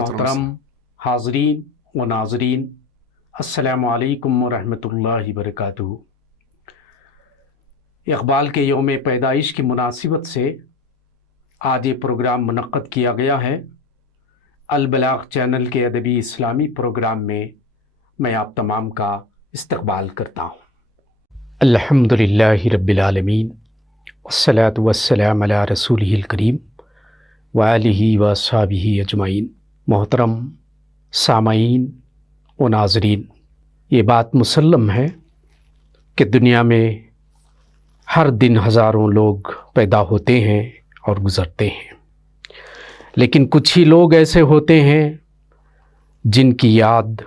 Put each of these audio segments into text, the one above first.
محترم حاضرین و ناظرین، السلام علیکم ورحمۃ اللہ وبرکاتہ۔ اقبال کے یوم پیدائش کی مناسبت سے آج یہ پروگرام منعقد کیا گیا ہے۔ البلاغ چینل کے ادبی اسلامی پروگرام میں میں آپ تمام کا استقبال کرتا ہوں۔ الحمد للہ رب العالمین، والصلاة والسلام علی رسولہ الکریم وآلہ وصحبہ اجمعین۔ محترم سامعین و ناظرین، یہ بات مسلم ہے کہ دنیا میں ہر دن ہزاروں لوگ پیدا ہوتے ہیں اور گزرتے ہیں، لیکن کچھ ہی لوگ ایسے ہوتے ہیں جن کی یاد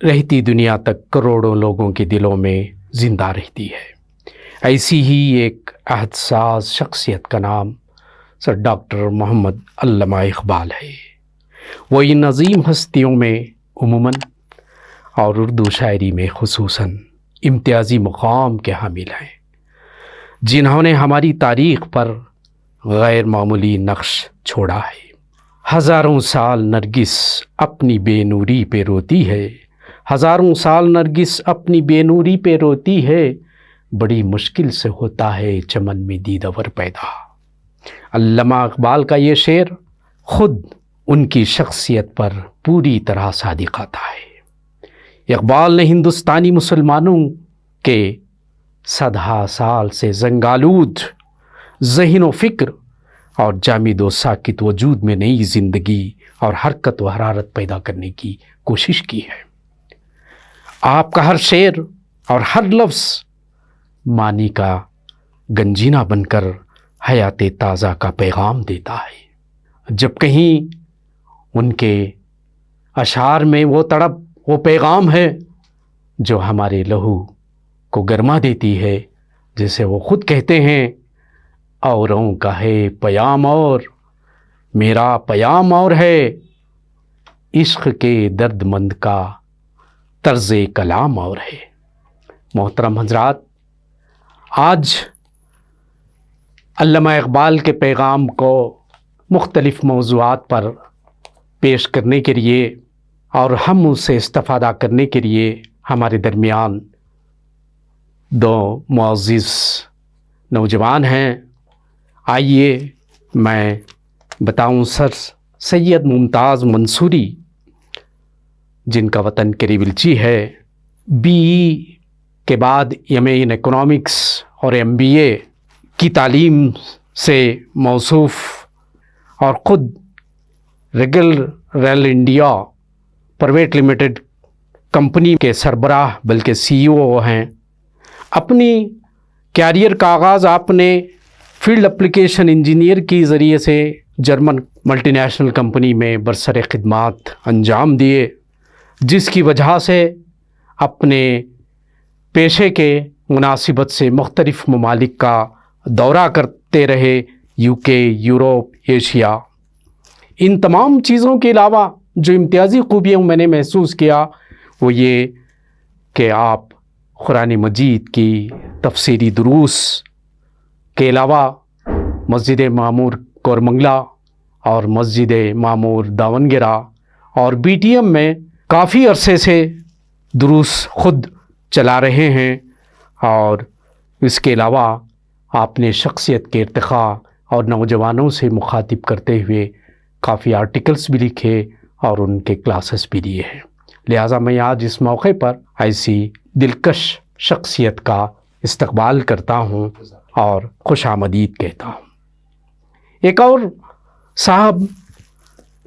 رہتی دنیا تک کروڑوں لوگوں کے دلوں میں زندہ رہتی ہے۔ ایسی ہی ایک عہد ساز شخصیت کا نام سر ڈاکٹر محمد علامہ اقبال ہے۔ وہ ان عظیم ہستیوں میں عموماً اور اردو شاعری میں خصوصاً امتیازی مقام کے حامل ہیں، جنہوں نے ہماری تاریخ پر غیر معمولی نقش چھوڑا ہے۔ ہزاروں سال نرگس اپنی بے نوری پہ روتی ہے، ہزاروں سال نرگس اپنی بے نوری پہ روتی ہے، بڑی مشکل سے ہوتا ہے چمن میں دیدور پیدا۔ علامہ اقبال کا یہ شعر خود ان کی شخصیت پر پوری طرح صادق آتا ہے۔ اقبال نے ہندوستانی مسلمانوں کے صدہا سال سے زنگالود ذہن و فکر اور جامد و ساکت وجود میں نئی زندگی اور حرکت و حرارت پیدا کرنے کی کوشش کی ہے۔ آپ کا ہر شعر اور ہر لفظ معنی کا گنجینہ بن کر حیات تازہ کا پیغام دیتا ہے۔ جب کہیں ان کے اشعار میں وہ تڑپ، وہ پیغام ہے جو ہمارے لہو کو گرما دیتی ہے، جیسے وہ خود کہتے ہیں، اوروں کا ہے پیام اور میرا پیام اور ہے، عشق کے درد مند کا طرز کلام اور ہے۔ محترم حضرات، آج علامہ اقبال کے پیغام کو مختلف موضوعات پر پیش کرنے کے لیے اور ہم اس سے استفادہ کرنے کے لیے ہمارے درمیان دو معزز نوجوان ہیں۔ آئیے میں بتاؤں، سر سید ممتاز منصوری، جن کا وطن کریبلچی ہے، BE کے بعد MA ان اکنامکس اور MBA کی تعلیم سے موصوف اور خود rail India private limited company کے سربراہ بلکہ CEO ہیں۔ اپنی کیریئر کا آغاز آپ نے فیلڈ اپلیکیشن انجینئر کی ذریعے سے جرمن ملٹی نیشنل کمپنی میں برسر خدمات انجام دیے، جس کی وجہ سے اپنے پیشے کے مناسبت سے مختلف ممالک کا دورہ کرتے رہے، UK، یورپ، ایشیا۔ ان تمام چیزوں کے علاوہ جو امتیازی خوبیاں میں نے محسوس کیا وہ یہ کہ آپ قرآن مجید کی تفسیری دروس کے علاوہ مسجد معمور کورمنگلا اور مسجد معمور داونگرہ اور BTM میں کافی عرصے سے دروس خود چلا رہے ہیں، اور اس کے علاوہ آپ نے شخصیت کے ارتقاء اور نوجوانوں سے مخاطب کرتے ہوئے کافی آرٹیکلز بھی لکھے اور ان کے کلاسز بھی دیے ہیں۔ لہٰذا میں آج اس موقع پر ایسی دلکش شخصیت کا استقبال کرتا ہوں اور خوش آمدید کہتا ہوں۔ ایک اور صاحب،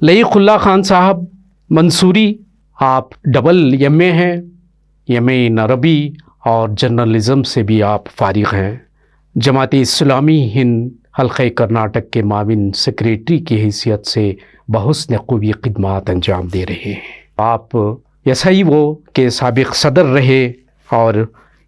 لئیق اللہ خان صاحب منصوری، آپ MA ہیں، MA ان عربی اور جرنلزم سے بھی آپ فارغ ہیں۔ جماعت اسلامی ہند حلقہ کرناٹک کے معاون سیکریٹری کی حیثیت سے بحسن خوبی خدمات انجام دے رہے ہیں۔ آپ SIO کے سابق صدر رہے اور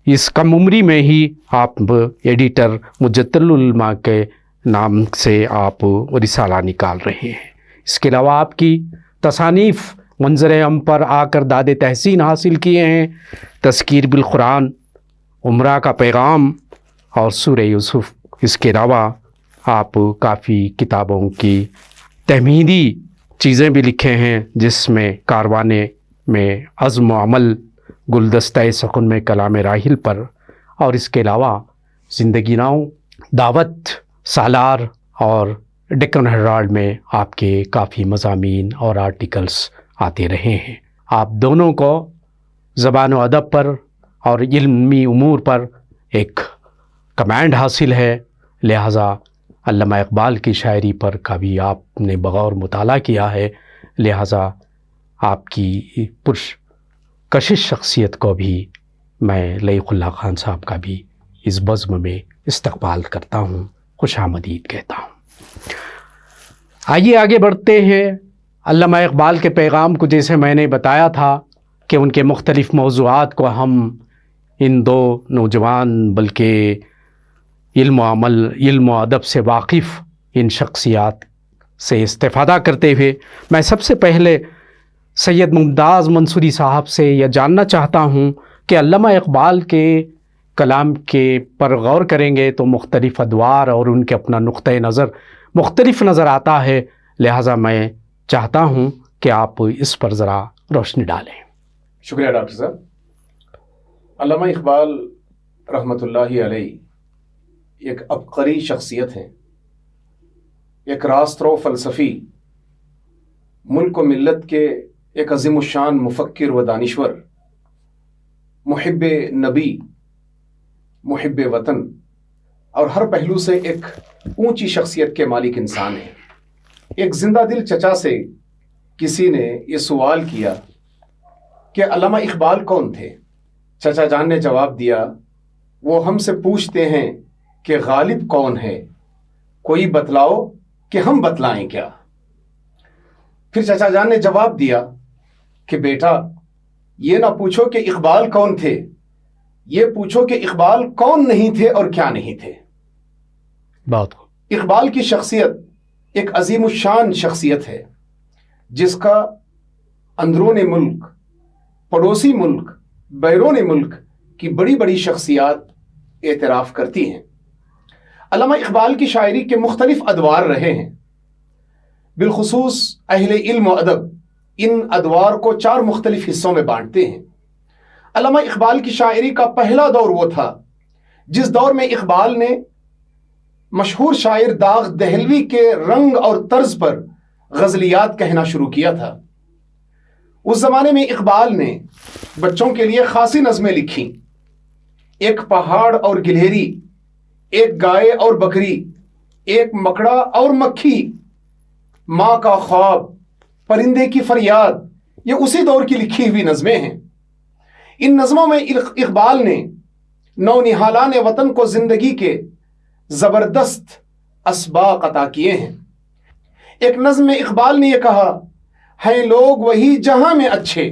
اس کم عمری میں ہی آپ ایڈیٹر مجدد العلماء کے نام سے آپ رسالہ نکال رہے ہیں۔ اس کے علاوہ آپ کی تصانیف منظر عام پر آ کر داد تحسین حاصل کیے ہیں، تذکیر بالقرآن، عمرہ کا پیغام اور سورہ یوسف۔ اس کے علاوہ آپ کافی کتابوں کی تحمیدی چیزیں بھی لکھے ہیں جس میں کاروانے میں عزم و عمل، گلدستہ سخن میں کلام راحل پر، اور اس کے علاوہ زندگی ناؤ، دعوت، سالار اور ڈیکن ہیرالڈ میں آپ کے کافی مضامین اور آرٹیکلز آتے رہے ہیں۔ آپ دونوں کو زبان و ادب پر اور علمی امور پر ایک کمانڈ حاصل ہے، لہٰذا علامہ اقبال کی شاعری پر کا بھی آپ نے بغور مطالعہ کیا ہے، لہٰذا آپ کی کشش شخصیت کو بھی میں لائق اللہ خان صاحب کا بھی اس بزم میں استقبال کرتا ہوں، خوش آمدید کہتا ہوں۔ آئیے آگے بڑھتے ہیں۔ علامہ اقبال کے پیغام کو جیسے میں نے بتایا تھا کہ ان کے مختلف موضوعات کو ہم ان دو نوجوان بلکہ علم و عمل، علم و ادب سے واقف ان شخصیات سے استفادہ کرتے ہوئے میں سب سے پہلے سید ممتاز منصوری صاحب سے یہ جاننا چاہتا ہوں کہ علامہ اقبال کے کلام کے پر غور کریں گے تو مختلف ادوار اور ان کے اپنا نقطۂ نظر مختلف نظر آتا ہے، لہٰذا میں چاہتا ہوں کہ آپ اس پر ذرا روشنی ڈالیں۔ شکریہ ڈاکٹر صاحب۔ علامہ اقبال رحمۃ اللہ علیہ ایک عبقری شخصیت ہیں، ایک راسترو فلسفی، ملک و ملت کے ایک عظیم الشان مفکر و دانشور، محب نبی، محب وطن، اور ہر پہلو سے ایک اونچی شخصیت کے مالک انسان ہیں۔ ایک زندہ دل چچا سے کسی نے یہ سوال کیا کہ علامہ اقبال کون تھے؟ چچا جان نے جواب دیا، وہ ہم سے پوچھتے ہیں کہ غالب کون ہے، کوئی بتلاؤ کہ ہم بتلائیں کیا؟ پھر چچا جان نے جواب دیا کہ بیٹا، یہ نہ پوچھو کہ اقبال کون تھے، یہ پوچھو کہ اقبال کون نہیں تھے اور کیا نہیں تھے۔ بات اقبال کی شخصیت ایک عظیم الشان شخصیت ہے، جس کا اندرون ملک، پڑوسی ملک، بیرون ملک کی بڑی بڑی شخصیات اعتراف کرتی ہیں۔ علامہ اقبال کی شاعری کے مختلف ادوار رہے ہیں، بالخصوص اہل علم و ادب ان ادوار کو 4 مختلف حصوں میں بانٹتے ہیں۔ علامہ اقبال کی شاعری کا پہلا دور وہ تھا جس دور میں اقبال نے مشہور شاعر داغ دہلوی کے رنگ اور طرز پر غزلیات کہنا شروع کیا تھا۔ اس زمانے میں اقبال نے بچوں کے لیے خاصی نظمیں لکھی، ایک پہاڑ اور گلہری، ایک گائے اور بکری، ایک مکڑا اور مکھی، ماں کا خواب، پرندے کی فریاد، یہ اسی دور کی لکھی ہوئی نظمیں ہیں۔ ان نظموں میں اقبال نے نونہالان وطن کو زندگی کے زبردست اسباق عطا کیے ہیں۔ ایک نظم میں اقبال نے یہ کہا، ہیں لوگ وہی جہاں میں اچھے،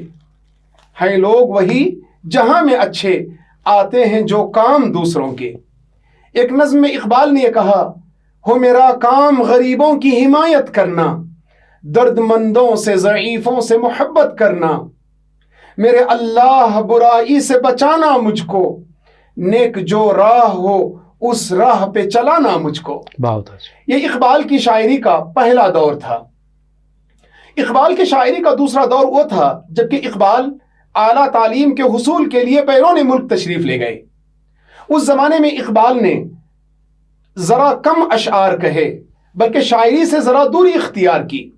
ہیں لوگ وہی جہاں میں اچھے، آتے ہیں جو کام دوسروں کے۔ ایک نظم میں اقبال نے یہ کہا، ہو میرا کام غریبوں کی حمایت کرنا، درد مندوں سے ضعیفوں سے محبت کرنا، میرے اللہ برائی سے بچانا مجھ کو، نیک جو راہ ہو اس راہ پہ چلانا مجھ کو۔ بہت اچھا۔ یہ اقبال کی شاعری کا پہلا دور تھا۔ اقبال کی شاعری کا دوسرا دور وہ تھا جبکہ اقبال اعلیٰ تعلیم کے حصول کے لیے بیرون ملک تشریف لے گئے۔ اس زمانے میں اقبال نے ذرا کم اشعار کہے بلکہ شاعری سے ذرا دوری اختیار کی۔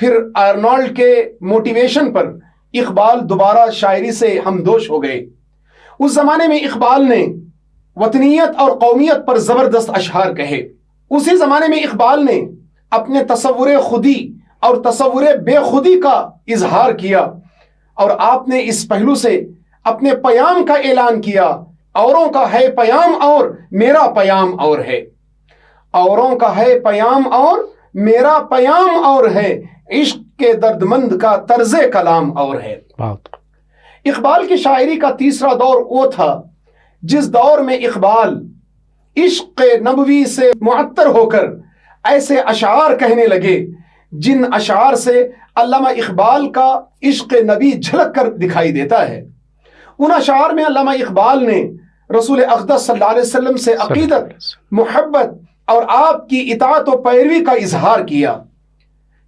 پھر آرنولڈ کے موٹیویشن پر اقبال دوبارہ شاعری سے ہمدوش ہو گئے۔ اس زمانے میں اقبال نے وطنیت اور قومیت پر زبردست اشعار کہے۔ اسی زمانے میں اقبال نے اپنے تصور خودی اور تصور بے خودی کا اظہار کیا، اور آپ نے اس پہلو سے اپنے پیام کا اعلان کیا، اوروں کا ہے پیام اور میرا پیام اور ہے، اوروں کا ہے پیام اور میرا پیام اور ہے، عشق کے درد مند کا طرز کلام اور ہے۔ اقبال کی شاعری کا تیسرا دور وہ تھا جس دور میں اقبال عشق نبوی سے معطر ہو کر ایسے اشعار کہنے لگے جن اشعار سے علامہ اقبال کا عشق نبی جھلک کر دکھائی دیتا ہے۔ ان اشعار میں علامہ اقبال نے رسول اقدس صلی اللہ علیہ وسلم سے عقیدت، محبت اور آپ کی اطاعت و پیروی کا اظہار کیا۔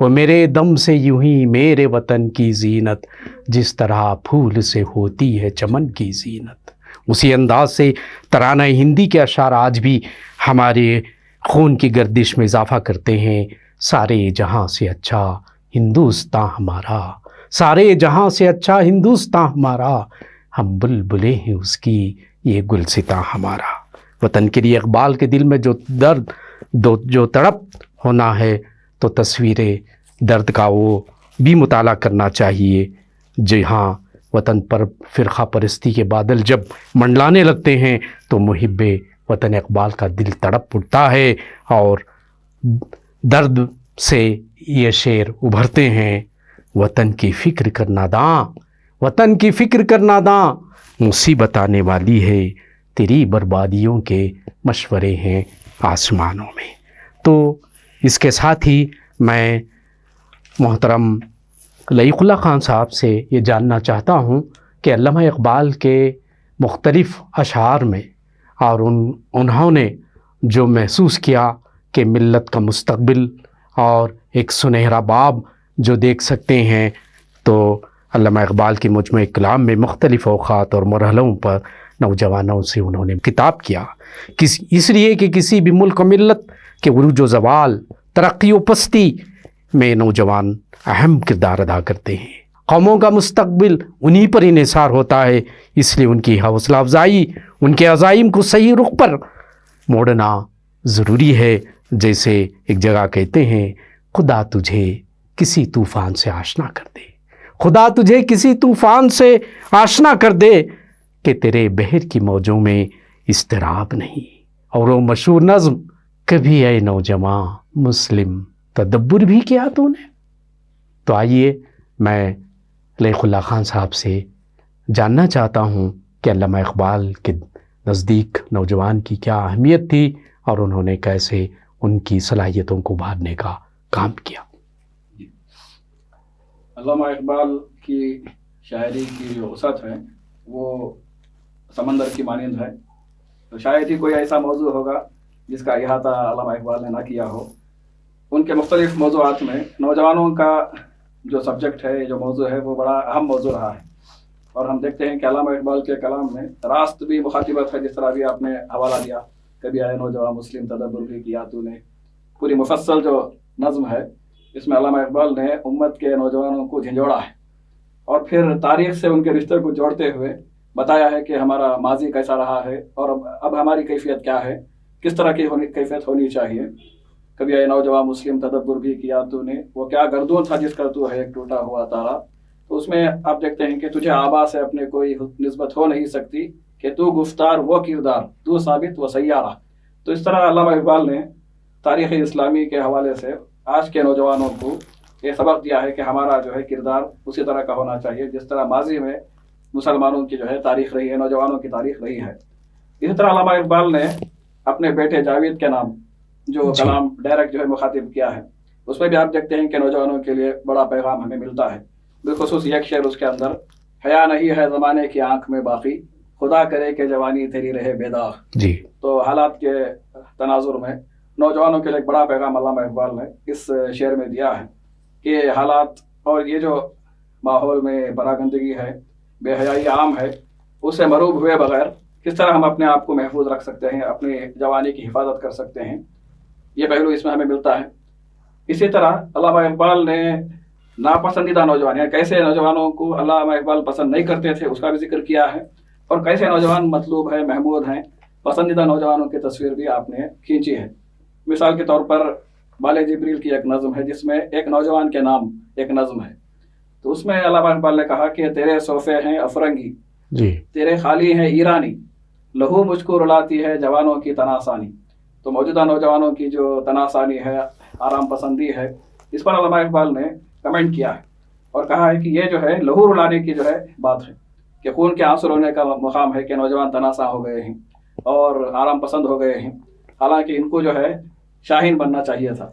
وہ میرے دم سے یوں ہی میرے وطن کی زینت، جس طرح پھول سے ہوتی ہے چمن کی زینت۔ اسی انداز سے ترانہ ہندی کے اشعار آج بھی ہمارے خون کی گردش میں اضافہ کرتے ہیں۔ سارے جہاں سے اچھا ہندوستاں ہمارا، سارے جہاں سے اچھا ہندوستاں ہمارا، ہم بلبلیں ہیں اس کی یہ گلستاں ہمارا۔ وطن کے لیے اقبال کے دل میں جو درد، جو تڑپ ہونا ہے، تو تصویر درد کا وہ بھی مطالعہ کرنا چاہیے۔ جہاں وطن پر فرقہ پرستی کے بادل جب منڈلانے لگتے ہیں تو محب وطن اقبال کا دل تڑپ اٹھتا ہے اور درد سے یہ شعر ابھرتے ہیں۔ وطن کی فکر کر ناداں، وطن کی فکر کر ناداں، مصیبت آنے والی ہے، تیری بربادیوں کے مشورے ہیں آسمانوں میں۔ تو اس کے ساتھ ہی میں محترم لعیق اللہ خان صاحب سے یہ جاننا چاہتا ہوں کہ علامہ اقبال کے مختلف اشعار میں اور انہوں نے جو محسوس کیا کہ ملت کا مستقبل اور ایک سنہرا باب جو دیکھ سکتے ہیں، تو علامہ اقبال کی مجموعہ کلام میں مختلف اوقات اور مرحلوں پر نوجوانوں سے انہوں نے خطاب کیا، اس لیے کہ کسی بھی ملک و ملت کے عروج و زوال، ترقی و پستی میں نوجوان اہم کردار ادا کرتے ہیں۔ قوموں کا مستقبل انہی پر انحصار ہوتا ہے، اس لیے ان کی حوصلہ افزائی، ان کے عزائم کو صحیح رخ پر موڑنا ضروری ہے۔ جیسے ایک جگہ کہتے ہیں، خدا تجھے کسی طوفان سے آشنا کر دے، خدا تجھے کسی طوفان سے آشنا کر دے کہ تیرے بحر کی موجوں میں اضطراب نہیں۔ اور وہ مشہور نظم، کبھی اے نوجواں مسلم تدبر بھی کیا تو نے۔ تو آئیے میں لعیق اللہ خان صاحب سے جاننا چاہتا ہوں کہ علامہ اقبال کے نزدیک نوجوان کی کیا اہمیت تھی اور انہوں نے کیسے ان کی صلاحیتوں کو ابھارنے کا کام کیا۔ علامہ اقبال کی شاعری کی جو وسعت ہے وہ سمندر کی مانند ہے، تو شاید ہی کوئی ایسا موضوع ہوگا جس کا احاطہ علامہ اقبال نے نہ کیا ہو۔ ان کے مختلف موضوعات میں نوجوانوں کا جو سبجیکٹ ہے، جو موضوع ہے، وہ بڑا اہم موضوع رہا ہے، اور ہم دیکھتے ہیں کہ علامہ اقبال کے کلام میں راست بھی مخاطبت ہے، جس طرح بھی آپ نے حوالہ دیا، کبھی آئے نوجوان مسلم تدبر بھی کیا تو نے، پوری مفصل جو نظم ہے اس میں علامہ اقبال نے امت کے نوجوانوں کو جھنجھوڑا ہے، اور پھر تاریخ سے ان کے رشتے کو جوڑتے ہوئے بتایا ہے کہ ہمارا ماضی کیسا رہا ہے اور اب ہماری کیفیت کیا ہے، کس طرح کی کیفیت ہونی چاہیے۔ کبھی آئے نوجوان مسلم تدبر بھی کیا تو نے، وہ کیا گردون تھا جس کا تو ہے ایک ٹوٹا ہوا تارا۔ تو اس میں آپ دیکھتے ہیں کہ تجھے آبا سے اپنے کوئی نسبت ہو نہیں سکتی، کہ تو گفتار وہ کردار، تو ثابت وہ سیارہ۔ تو اس طرح علامہ اقبال نے تاریخ اسلامی کے حوالے سے آج کے نوجوانوں کو یہ سبق دیا ہے کہ ہمارا جو ہے کردار اسی طرح کا ہونا چاہیے جس طرح ماضی میں مسلمانوں کی جو ہے تاریخ رہی ہے، نوجوانوں کی تاریخ رہی ہے۔ اسی طرح علامہ اقبال نے اپنے بیٹے جاوید کے نام جو کلام ڈائریکٹ جو ہے مخاطب کیا ہے، اس میں بھی آپ دیکھتے ہیں کہ نوجوانوں کے لیے بڑا پیغام ہمیں ملتا ہے۔ بالخصوص ایک شعر اس کے اندر، حیا نہیں ہے زمانے کی آنکھ میں باقی، خدا کرے کہ جوانی تیری رہے بے داغ۔ جی، تو حالات کے تناظر میں نوجوانوں کے لیے ایک بڑا پیغام علامہ اقبال نے اس شعر میں دیا ہے کہ حالات اور یہ جو ماحول میں پراگندگی ہے، بے حیائی عام ہے، اسے مروب ہوئے بغیر کس طرح ہم اپنے آپ کو محفوظ رکھ سکتے ہیں، اپنی جوانی کی حفاظت کر سکتے ہیں، یہ پہلو اس میں ہمیں ملتا ہے۔ اسی طرح علامہ اقبال نے ناپسندیدہ نوجوان، یعنی کیسے نوجوانوں کو علامہ اقبال پسند نہیں کرتے تھے اس کا بھی ذکر کیا ہے، اور کیسے نوجوان مطلوب ہیں، محمود ہیں، پسندیدہ نوجوانوں کی تصویر بھی آپ نے کھینچی ہے۔ مثال کے طور پر بال جبریل کی ایک نظم ہے جس میں ایک نوجوان کے نام ایک نظم ہے، تو اس میں علامہ اقبال نے کہا کہ تیرے صوفے ہیں افرنگی، جی، تیرے خالی ہیں ایرانی، لہو مجھ کو رلاتی ہے جوانوں کی تناسانی۔ تو موجودہ نوجوانوں کی جو تناسانی ہے، آرام پسندی ہے، اس پر علامہ اقبال نے کمنٹ کیا ہے اور کہا ہے کہ یہ جو ہے لہو رلانے کی جو ہے بات ہے، کہ خون کے آنسو رونے کا مقام ہے کہ نوجوان تناسا ہو گئے ہیں اور آرام پسند ہو گئے ہیں، حالانکہ ان کو جو ہے شاہین بننا چاہیے تھا۔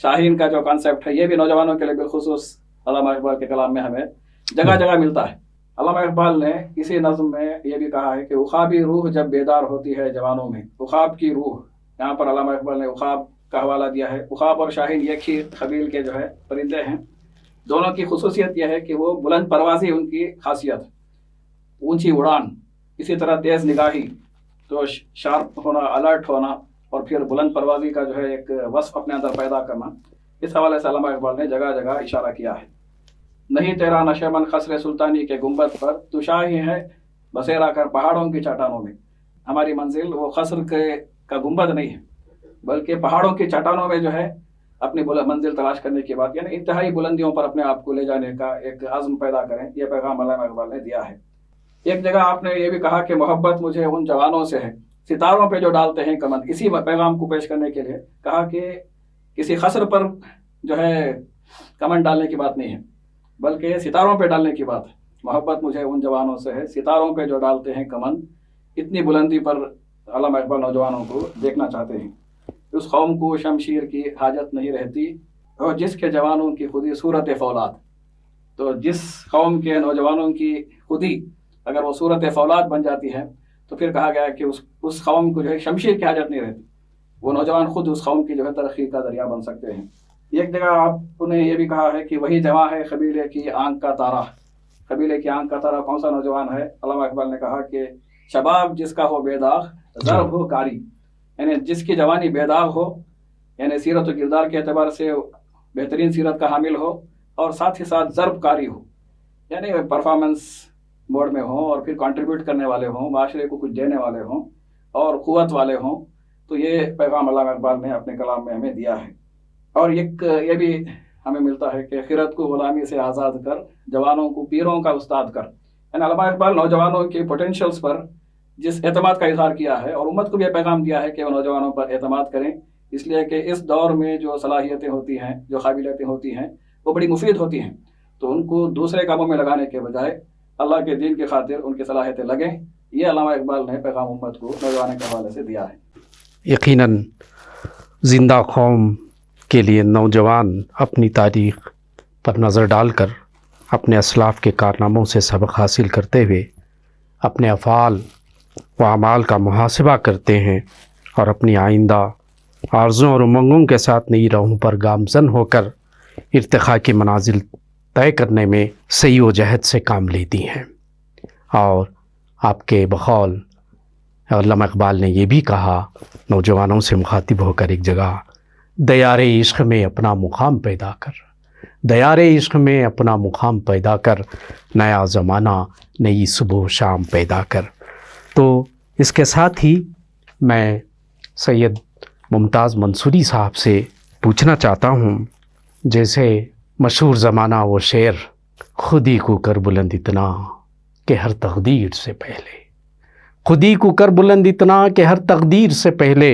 شاہین کا جو کانسیپٹ ہے یہ بھی نوجوانوں کے لیے بالخصوص علامہ اقبال کے کلام میں ہمیں جگہ جگہ ملتا ہے۔ علامہ اقبال نے اسی نظم میں یہ بھی کہا ہے کہ عقابی روح جب بیدار ہوتی ہے جوانوں میں، عقاب کی روح، یہاں پر علامہ اقبال نے عقاب کا حوالہ دیا ہے. عقاب اور شاہین ایک ہی قبیل کے جو ہے پرندے ہیں. دونوں کی خصوصیت یہ ہے کہ وہ بلند پروازی ان کی خاصیت، اونچی اڑان، اسی طرح تیز نگاہی، تو شارپ ہونا، الرٹ ہونا، اور پھر بلند پروازی کا جو ہے ایک وصف اپنے اندر پیدا کرنا. اس حوالے سے علامہ اقبال نے جگہ جگہ اشارہ کیا ہے. نہیں تیرا نشیمن خسر سلطانی کے گنبد پر، تو شاہی ہے بسیرا کر پہاڑوں کی چٹانوں میں. ہماری منزل وہ خسر کا گنبد نہیں ہے، بلکہ پہاڑوں کی چٹانوں میں جو ہے اپنی منزل تلاش کرنے کی بات، یعنی انتہائی بلندیوں پر اپنے آپ کو لے جانے کا ایک عزم پیدا کریں. یہ پیغام علامہ اقبال نے دیا ہے. ایک جگہ آپ نے یہ بھی کہا کہ محبت مجھے ان جوانوں سے ہے ستاروں پہ جو ڈالتے ہیں کمند. اسی پیغام کو پیش کرنے کے لیے کہا کہ کسی خسر پر جو ہے کمند ڈالنے کی بات نہیں ہے، بلکہ ستاروں پہ ڈالنے کی بات ہے. محبت مجھے ان جوانوں سے ہے ستاروں پہ جو ڈالتے ہیں کمند. اتنی بلندی پر علامہ اقبال نوجوانوں کو دیکھنا چاہتے ہیں. اس قوم کو شمشیر کی حاجت نہیں رہتی اور جس کے جوانوں کی خودی صورت فولاد. تو جس قوم کے نوجوانوں کی خودی اگر وہ صورت فولاد بن جاتی ہے تو پھر کہا گیا کہ اس قوم کو جو ہے شمشیر کی حاجت نہیں رہتی. وہ نوجوان خود اس قوم کی جو ہے ترقی کا ذریعہ بن سکتے ہیں. ایک جگہ آپ نے یہ بھی کہا ہے کہ وہی جواں ہے قبیلے کی آنکھ کا تارا. قبیلے کی آنکھ کا تارا کون سا نوجوان ہے؟ علامہ اقبال نے کہا کہ شباب جس کا ہو بے داغ ضرب ہو کاری، یعنی جس کی جوانی بے داغ ہو، یعنی سیرت و کردار کے اعتبار سے بہترین سیرت کا حامل ہو، اور ساتھ ہی ساتھ ضرب کاری ہو، یعنی پرفارمنس موڈ میں ہوں اور پھر کنٹریبیوٹ کرنے والے ہوں، معاشرے کو کچھ دینے والے ہوں اور قوت والے ہوں. تو یہ پیغام علامہ اقبال نے اپنے کلام میں ہمیں دیا ہے. اور یہ بھی ہمیں ملتا ہے کہ خرد کو غلامی سے آزاد کر، جوانوں کو پیروں کا استاد کر. یعنی علامہ اقبال نوجوانوں کے پوٹینشیلز پر جس اعتماد کا اظہار کیا ہے، اور امت کو بھی یہ پیغام دیا ہے کہ وہ نوجوانوں پر اعتماد کریں، اس لیے کہ اس دور میں جو صلاحیتیں ہوتی ہیں، جو قابلیتیں ہوتی ہیں، وہ بڑی مفید ہوتی ہیں. تو ان کو دوسرے کاموں میں لگانے کے بجائے اللہ کے دین کی خاطر ان کی صلاحیتیں لگیں. یہ علامہ اقبال نے پیغام امت کو نوجوانوں کے حوالے سے دیا ہے. یقیناً زندہ قوم کے لیے نوجوان اپنی تاریخ پر نظر ڈال کر اپنے اسلاف کے کارناموں سے سبق حاصل کرتے ہوئے اپنے افعال و اعمال کا محاسبہ کرتے ہیں اور اپنی آئندہ آرزوں اور امنگوں کے ساتھ نئی راہوں پر گامزن ہو کر ارتقاء کی منازل طے کرنے میں سعی و جہد سے کام لیتی ہیں. اور آپ کے بقول علامہ اقبال نے یہ بھی کہا نوجوانوں سے مخاطب ہو کر ایک جگہ، دیار عشق میں اپنا مقام پیدا کر، دیار عشق میں اپنا مقام پیدا کر، نیا زمانہ نئی صبح و شام پیدا کر. تو اس کے ساتھ ہی میں سید ممتاز منصوری صاحب سے پوچھنا چاہتا ہوں، جیسے مشہور زمانہ وہ شعر، خودی کو کر بلند اتنا کہ ہر تقدیر سے پہلے، خودی کو کر بلند اتنا کہ ہر تقدیر سے پہلے،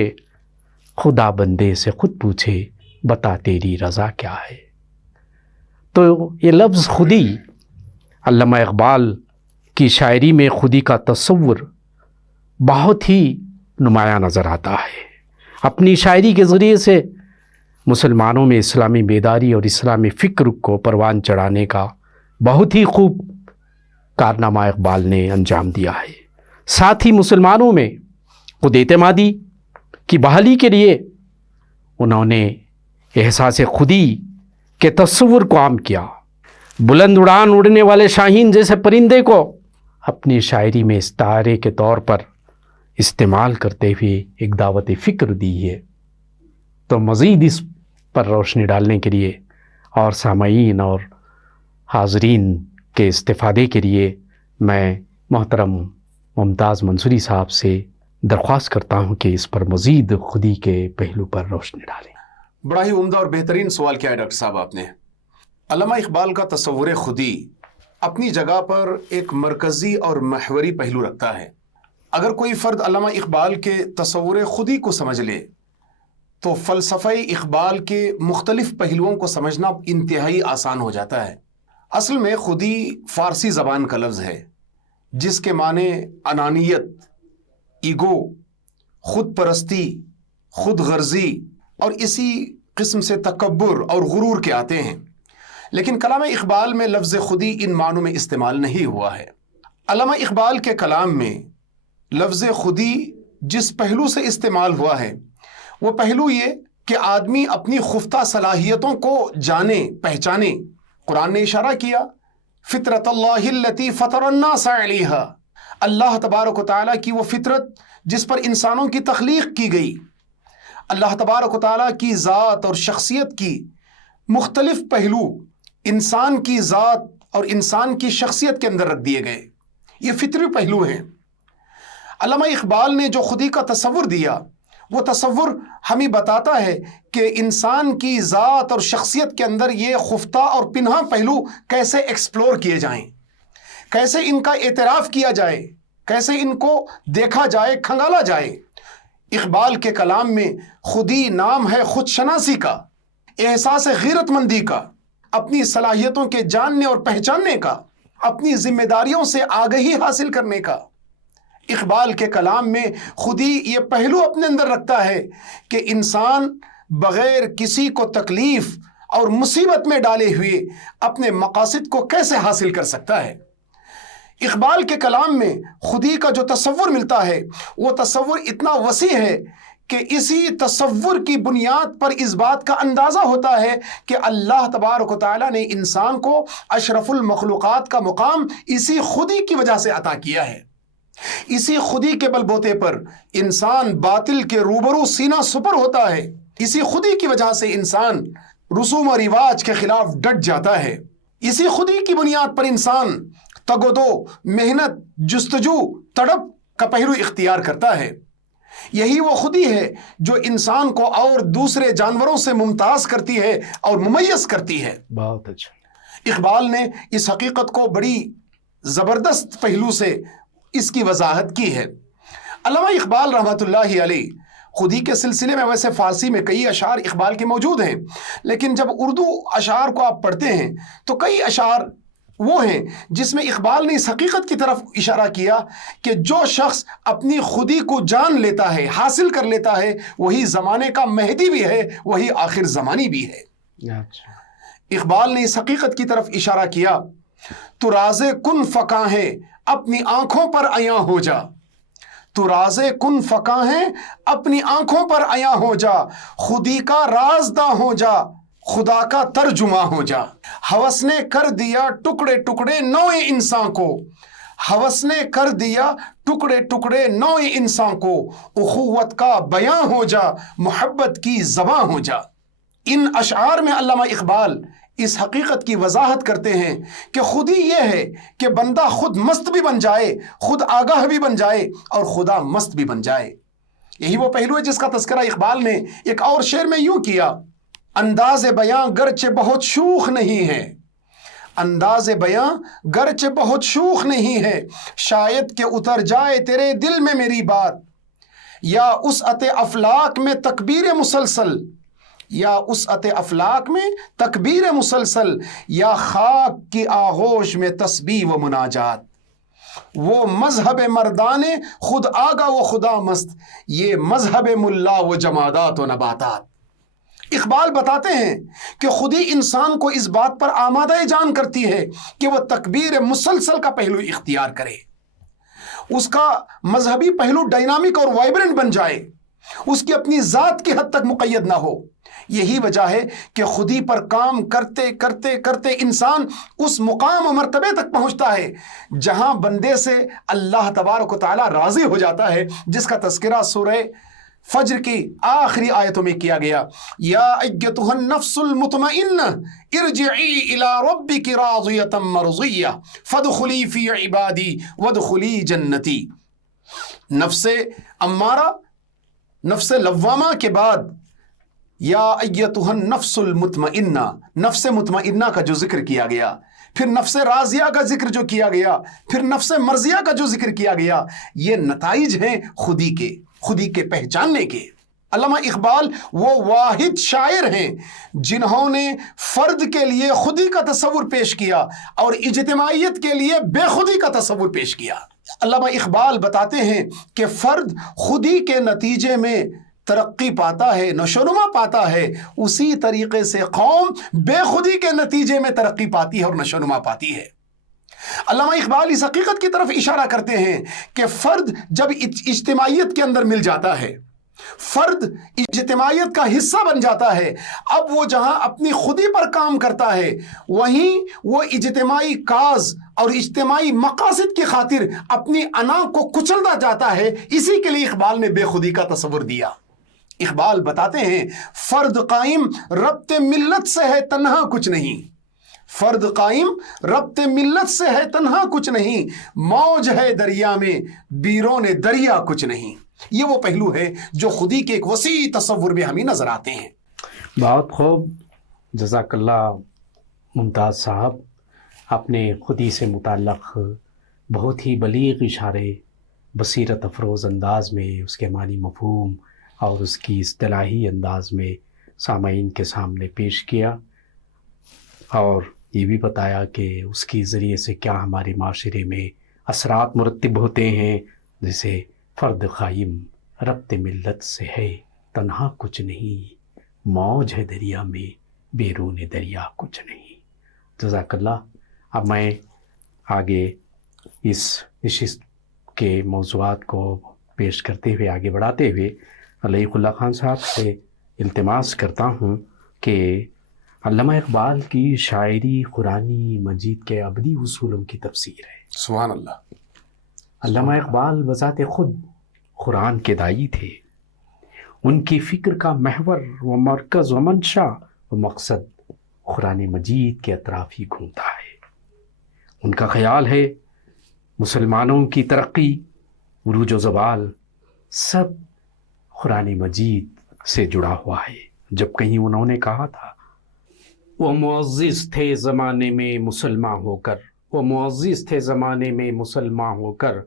خدا بندے سے خود پوچھے بتا تیری رضا کیا ہے. تو یہ لفظ خودی، علامہ اقبال کی شاعری میں خودی کا تصور بہت ہی نمایاں نظر آتا ہے. اپنی شاعری کے ذریعے سے مسلمانوں میں اسلامی بیداری اور اسلامی فکر کو پروان چڑھانے کا بہت ہی خوب کارنامہ اقبال نے انجام دیا ہے. ساتھ ہی مسلمانوں میں خود اعتمادی کی بحالی کے لیے انہوں نے احساس خودی کے تصور کو عام کیا. بلند اڑان اڑنے والے شاہین جیسے پرندے کو اپنی شاعری میں استعارے کے طور پر استعمال کرتے ہوئے ایک دعوت فکر دی ہے. تو مزید اس پر روشنی ڈالنے کے لیے اور سامعین اور حاضرین کے استفادے کے لیے میں محترم ممتاز منصوری صاحب سے درخواست کرتا ہوں کہ اس پر مزید خودی کے پہلو پر روشنی ڈالیں. بڑا ہی عمدہ اور بہترین سوال کیا ہے ڈاکٹر صاحب آپ نے. علامہ اقبال کا تصور خودی اپنی جگہ پر ایک مرکزی اور محوری پہلو رکھتا ہے. اگر کوئی فرد علامہ اقبال کے تصور خودی کو سمجھ لے تو فلسفہ اقبال کے مختلف پہلوؤں کو سمجھنا انتہائی آسان ہو جاتا ہے. اصل میں خودی فارسی زبان کا لفظ ہے جس کے معنی انانیت، ایگو، خود پرستی، خود غرضی اور اسی قسم سے تکبر اور غرور کے آتے ہیں. لیکن کلام اقبال میں لفظ خودی ان معنوں میں استعمال نہیں ہوا ہے. علامہ اقبال کے کلام میں لفظ خودی جس پہلو سے استعمال ہوا ہے وہ پہلو یہ کہ آدمی اپنی خفتہ صلاحیتوں کو جانے پہچانے. قرآن نے اشارہ کیا فطرت اللہ التی فطر الناس علیہا، اللہ تبارک و تعالیٰ کی وہ فطرت جس پر انسانوں کی تخلیق کی گئی. اللہ تبارک و تعالیٰ کی ذات اور شخصیت کی مختلف پہلو انسان کی ذات اور انسان کی شخصیت کے اندر رکھ دیے گئے. یہ فطری پہلو ہیں. علامہ اقبال نے جو خودی کا تصور دیا وہ تصور ہمیں بتاتا ہے کہ انسان کی ذات اور شخصیت کے اندر یہ خفتہ اور پنہا پہلو کیسے ایکسپلور کیے جائیں، کیسے ان کا اعتراف کیا جائے، کیسے ان کو دیکھا جائے، کھنگالا جائے. اقبال کے کلام میں خودی نام ہے خود شناسی کا، احساس غیرت مندی کا، اپنی صلاحیتوں کے جاننے اور پہچاننے کا، اپنی ذمہ داریوں سے آگہی حاصل کرنے کا. اقبال کے کلام میں خودی یہ پہلو اپنے اندر رکھتا ہے کہ انسان بغیر کسی کو تکلیف اور مصیبت میں ڈالے ہوئے اپنے مقاصد کو کیسے حاصل کر سکتا ہے. اقبال کے کلام میں خودی کا جو تصور ملتا ہے وہ تصور اتنا وسیع ہے کہ اسی تصور کی بنیاد پر اس بات کا اندازہ ہوتا ہے کہ اللہ تبارک و تعالیٰ نے انسان کو اشرف المخلوقات کا مقام اسی خودی کی وجہ سے عطا کیا ہے. اسی خودی کے بل بوتے پر انسان باطل کے روبرو سینہ سپر ہوتا ہے. اسی خودی کی وجہ سے انسان رسوم و رواج کے خلاف ڈٹ جاتا ہے. اسی خودی کی بنیاد پر انسان تگ و دو، محنت، جستجو، تڑپ کا پہلو اختیار کرتا ہے. یہی وہ خودی ہے جو انسان کو اور دوسرے جانوروں سے ممتاز کرتی ہے اور ممیز کرتی ہے. بہت اچھا. اقبال نے اس حقیقت کو بڑی زبردست پہلو سے اس کی وضاحت کی ہے. علامہ اقبال رحمۃ اللہ علیہ خودی کے سلسلے میں ویسے فارسی میں کئی اشعار اقبال کے موجود ہیں، لیکن جب اردو اشعار کو آپ پڑھتے ہیں تو کئی اشعار وہ ہیں جس میں اقبال نے اس حقیقت کی طرف اشارہ کیا کہ جو شخص اپنی خودی کو جان لیتا ہے، حاصل کر لیتا ہے، وہی زمانے کا مہدی بھی ہے، وہی آخر زمانی بھی ہے. اقبال نے اس حقیقت کی طرف اشارہ کیا تو راز کن فقاں ہے اپنی آنکھوں پر عیاں ہو جا. تو راز کن فقاں ہے اپنی آنکھوں پر عیاں ہو جا، خودی کا رازداں ہو جا، خدا کا ترجمہ ہو جا. ہوس نے کر دیا ٹکڑے ٹکڑے نوع انسان کو، ہوس نے کر دیا ٹکڑے ٹکڑے نوع انسان کو، اخوت کا بیاں ہو جا، محبت کی زباں ہو جا. ان اشعار میں علامہ اقبال اس حقیقت کی وضاحت کرتے ہیں کہ خودی یہ ہے کہ بندہ خود مست بھی بن جائے، خود آگاہ بھی بن جائے اور خدا مست بھی بن جائے. یہی وہ پہلو ہے جس کا تذکرہ اقبال نے ایک اور شعر میں یوں کیا: انداز بیاں گرچہ بہت شوخ نہیں ہے، انداز بیاں گرچہ بہت شوخ نہیں ہے، شاید کہ اتر جائے تیرے دل میں میری بات، یا وسعت افلاک میں تکبیر مسلسل، یا وسعت افلاک میں تکبیر مسلسل، یا خاک کی آغوش میں تسبیح و مناجات. وہ مذہب مردان خود آگا و خدا مست، یہ مذہب ملا و جمادات و نباتات. اقبال بتاتے ہیں کہ خودی انسان کو اس بات پر آمادہ جان کرتی ہے کہ وہ تکبیر مسلسل کا پہلو اختیار کرے، اس کا مذہبی پہلو ڈائنامک اور وائبرنٹ بن جائے، اس کی اپنی ذات کی حد تک مقید نہ ہو. یہی وجہ ہے کہ خودی پر کام کرتے کرتے کرتے انسان اس مقام و مرتبے تک پہنچتا ہے جہاں بندے سے اللہ تبارک و تعالی راضی ہو جاتا ہے، جس کا تذکرہ سورہ فجر کی آخری آیتوں میں کیا گیا. یا ایتھا النفس المطمئنہ ارجعی الی ربک راضیۃ مرضیہ فادخلی فی عبادی وادخلی جنتی. نفس امارہ، نفس لوامہ کے بعد یا ایتھا النفس المطمئنہ، نفس مطمئنہ کا جو ذکر کیا گیا، پھر نفس راضیہ کا ذکر جو کیا گیا، پھر نفس مرضیہ کا جو ذکر کیا گیا، یہ نتائج ہیں خودی کے پہچاننے کے. علامہ اقبال وہ واحد شاعر ہیں جنہوں نے فرد کے لیے خودی کا تصور پیش کیا اور اجتماعیت کے لیے بے خودی کا تصور پیش کیا. علامہ اقبال بتاتے ہیں کہ فرد خودی کے نتیجے میں ترقی پاتا ہے، نشوونما پاتا ہے، اسی طریقے سے قوم بے خودی کے نتیجے میں ترقی پاتی ہے اور نشوونما پاتی ہے. علامہ اقبال اس حقیقت کی طرف اشارہ کرتے ہیں کہ فرد جب اجتماعیت کے اندر مل جاتا ہے، فرد اجتماعیت کا حصہ بن جاتا ہے. اب وہ جہاں اپنی خودی پر کام کرتا ہے وہیں وہ اجتماعی کاز اور اجتماعی مقاصد کی خاطر اپنی انا کو کچلتا جاتا ہے. اسی کے لیے اقبال نے بے خودی کا تصور دیا. اقبال بتاتے ہیں فرد قائم ربط ملت سے ہے تنہا کچھ نہیں. فرد قائم ربط ملت سے ہے تنہا کچھ نہیں. موج ہے دریا میں بیرون دریا کچھ نہیں. یہ وہ پہلو ہے جو خودی کے ایک وسیع تصور میں ہمیں نظر آتے ہیں. بہت خوب، جزاک اللہ ممتاز صاحب. اپنے خودی سے متعلق بہت ہی بلیغ اشارے بصیرت افروز انداز میں اس کے معنی مفہوم اور اس کی اصطلاحی انداز میں سامعین کے سامنے پیش کیا، اور یہ بھی بتایا کہ اس کے ذریعے سے کیا ہمارے معاشرے میں اثرات مرتب ہوتے ہیں، جیسے فرد قائم ربط ملت سے ہے تنہا کچھ نہیں، موج ہے دریا میں بیرون دریا کچھ نہیں. جزاک اللہ. اب میں آگے اس نشست کے موضوعات کو پیش کرتے ہوئے آگے بڑھاتے ہوئے علیہ اللہ خان صاحب سے التماس کرتا ہوں کہ علامہ اقبال کی شاعری قرآن مجید کے ابدی اصولوں کی تفسیر ہے. سبحان اللہ. علامہ اقبال بذات خود قرآن کے داعی تھے. ان کی فکر کا محور و مرکز و منشا و مقصد قرآن مجید کے اطراف ہی گھومتا ہے. ان کا خیال ہے مسلمانوں کی ترقی، عروج و زوال سب قرآن مجید سے جڑا ہوا ہے. جب کہیں انہوں نے کہا تھا وہ معزز تھے زمانے میں مسلمان ہو کر، وہ معزز تھے زمانے میں مسلمان ہو کر،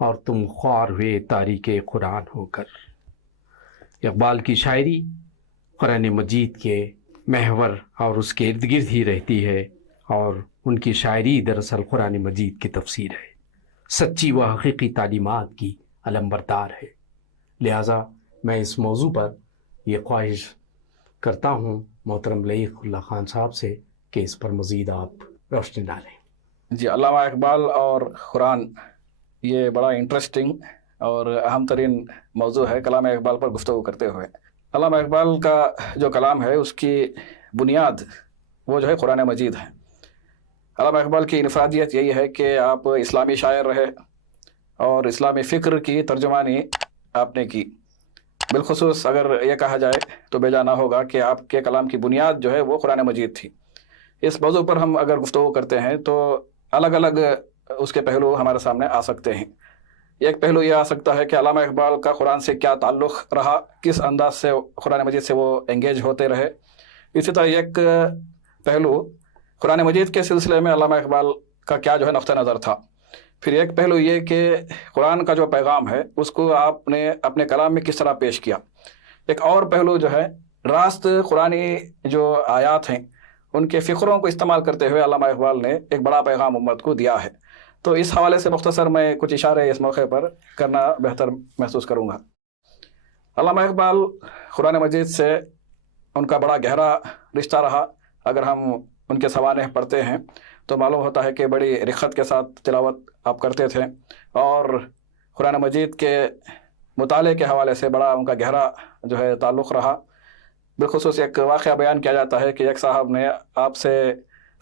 اور تم خوار ہوئے تاریک قرآن ہو کر. اقبال کی شاعری قرآن مجید کے محور اور اس کے ارد گرد ہی رہتی ہے، اور ان کی شاعری دراصل قرآن مجید کی تفسیر ہے، سچی و حقیقی تعلیمات کی علمبردار ہے. لہٰذا میں اس موضوع پر یہ خواہش کرتا ہوں محترم لائق اللہ خان صاحب سے کہ اس پر مزید آپ روشنی ڈالیں. جی، علامہ اقبال اور قرآن، یہ بڑا انٹرسٹنگ اور اہم ترین موضوع ہے کلام اقبال پر گفتگو کرتے ہوئے. علامہ اقبال کا جو کلام ہے اس کی بنیاد وہ جو ہے قرآن مجید ہے. علامہ اقبال کی انفرادیت یہی ہے کہ آپ اسلامی شاعر رہے اور اسلامی فکر کی ترجمانی آپ نے کی. بالخصوص اگر یہ کہا جائے تو بے جا نہ ہوگا کہ آپ کے کلام کی بنیاد جو ہے وہ قرآن مجید تھی. اس موضوع پر ہم اگر گفتگو کرتے ہیں تو الگ الگ اس کے پہلو ہمارے سامنے آ سکتے ہیں. ایک پہلو یہ آ سکتا ہے کہ علامہ اقبال کا قرآن سے کیا تعلق رہا، کس انداز سے قرآن مجید سے وہ انگیج ہوتے رہے. اسی طرح ایک پہلو قرآن مجید کے سلسلے میں علامہ اقبال کا کیا جو ہے نقطہ نظر تھا. پھر ایک پہلو یہ کہ قرآن کا جو پیغام ہے اس کو آپ نے اپنے کلام میں کس طرح پیش کیا. ایک اور پہلو جو ہے راست قرآنی جو آیات ہیں ان کے فقروں کو استعمال کرتے ہوئے علامہ اقبال نے ایک بڑا پیغام امت کو دیا ہے. تو اس حوالے سے مختصر میں کچھ اشارے اس موقع پر کرنا بہتر محسوس کروں گا. علامہ اقبال قرآن مجید سے ان کا بڑا گہرا رشتہ رہا. اگر ہم ان کے سوانح پڑھتے ہیں تو معلوم ہوتا ہے کہ بڑی رخت کے ساتھ تلاوت آپ کرتے تھے، اور قرآن مجید کے مطالعے کے حوالے سے بڑا ان کا گہرا جو ہے تعلق رہا. بالخصوص ایک واقعہ بیان کیا جاتا ہے کہ ایک صاحب نے آپ سے